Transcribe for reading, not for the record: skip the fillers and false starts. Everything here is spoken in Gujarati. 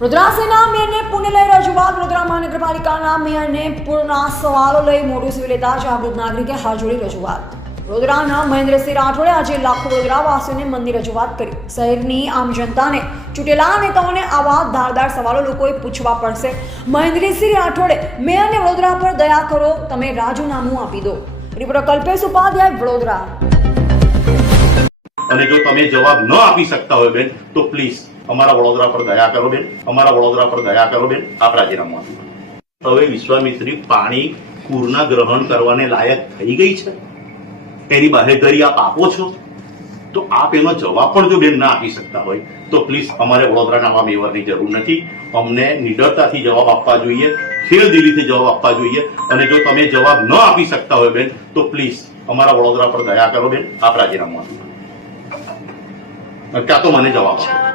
વડોદરા શહેરના મેયરને પુણે લઈ રજૂઆત. વડોદરા મહાનગરપાલિકાના મેયરને પૂરના સવાલો લઈ મોઢું સીવી લેતા જાગૃત નાગરિકે હાથ જોડી રજૂઆત. વડોદરાના મહેન્દ્રસિંહ રાઠોડે આજે લાખો વડોદરાવાસીઓને મનની રજૂઆત કરી. શહેરની આમ જનતાને ચૂંટેલા નેતાઓને આવા ધારદાર સવાલો લોકોએ પૂછવા પડશે. મહેન્દ્રસિંહ રાઠોડે મેયરને વડોદરા પર દયા કરો, તમે રાજીનામું આપી દો. રિપોર્ટર કલ્પેશ ઉપાધ્યાય, વડોદરા. અને જો તમે જવાબ ન આપી શકતા હોય બેન તો પ્લીઝ અમારા વડોદરા પર દયા કરો બેન, અમારા વડોદરા પર દયા કરો બેન. આપ રાજીનામું આપો. હવે વિશ્વામિત્રી પાણી પૂરના ગ્રહણ કરવાને લાયક થઈ ગઈ છે, એની બાહેધરી આપ આપો છો, તો આપ એનો જવાબ પણ જો બેન ના આપી શકતા હોય તો પ્લીઝ અમારે વડોદરાના આવા મેયરની જરૂર નથી. અમને નિડરતાથી જવાબ આપવા જોઈએ, ખેલદિલીથી જવાબ આપવા જોઈએ. અને જો તમે જવાબ ન આપી શકતા હોય બેન તો પ્લીઝ અમારા વડોદરા પર દયા કરો બેન. આપ રાજીનામું આપો, ક્યાં તો મને જવાબ આપો.